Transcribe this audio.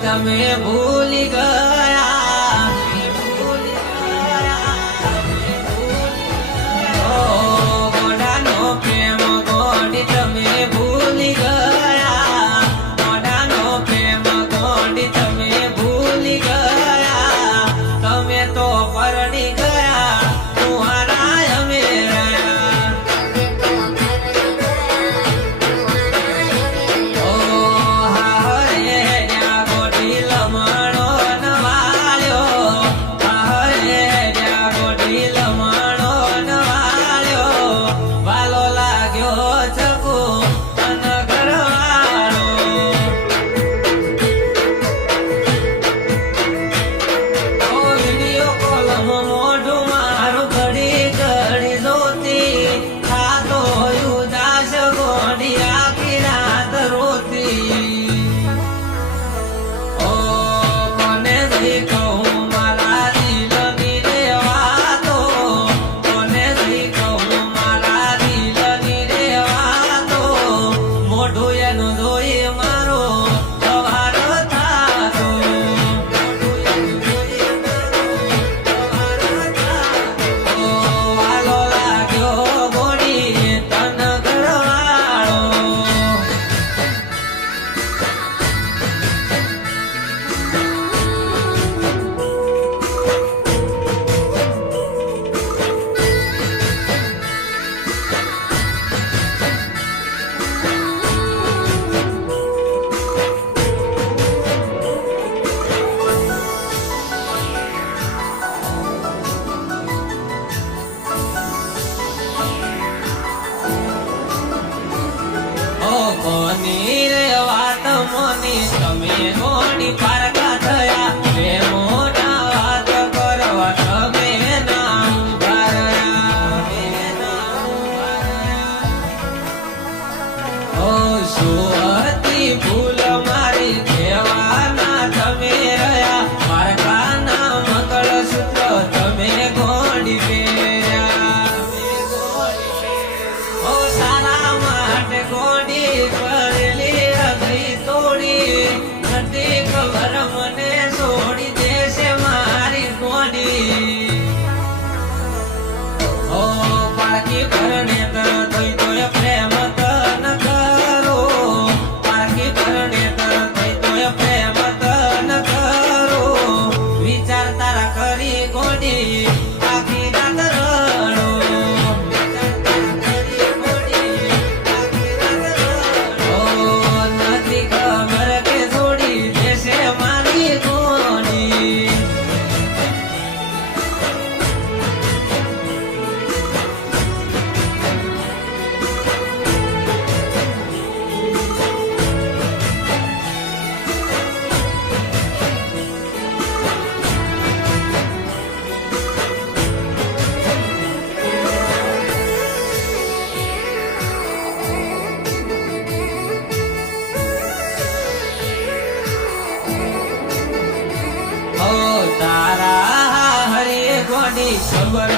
તમે ભૂલી ગયા ઓ ગોડાનો પ્રેમ ગોડી તમે ભૂલી ગયા ગોડાનો પ્રેમ ગોડી તમે ભૂલી ગયા તમે તો પરણી ગયા તમારા અમે રહ્યા ઓ હારે હેડ્યા ગોડી લમણો નવાલ્યો હારે હેડ્યા ગોડી લમણો નવાલ્યો વાલો લાગ્યો ચકુ તન ઘરવાળો ઓ વિડિયો કોલમાં મોઢું મારું ઘડી ઘડી જોતી ખાતો ઉદાસ ગોડી આખી રાત રોતી ઓ કોને જઈ કહું મારા દિલની રે વાતો કોને જઈ કહું મારા દિલની રે વાતો મોઢું એનું જોઈ મારો સવાર થાતો મોઢું એનું જોઈ મારો સવાર થાતો ઓ વાલો લાગ્યો ગોડી તન ઘરવાળો ઓ કોની રે વાત મોની તમે મોની પારકા થયા રે મોટા વાત કરવા તમે ના ઉભા રહ્યા ઓ સુહતી ભૂલ મારી દેવાના તમે રહ્યા પારકાના મંગળસૂત્ર તમે ગોંડી પહેર્યા ઓ સારા માટે ગોંડી કરેલી અગરી તોડી નથી ખબર મને છોડી દેશે મારી ગોંડી ઓ પારકી પરણે થઈ તોય પ્રેમ તન કરો પારકી પરણે થઈ તોય પ્રેમ તન કરો વિચાર તારા કરી ગોડી આખી રાત રડો વિચાર તારા કરી ગોડી આખી રાત રડો ઓ નથી ખબર કે છોડી દેશે મારી ગોડી ઓ તારા હરે ગોડી સબર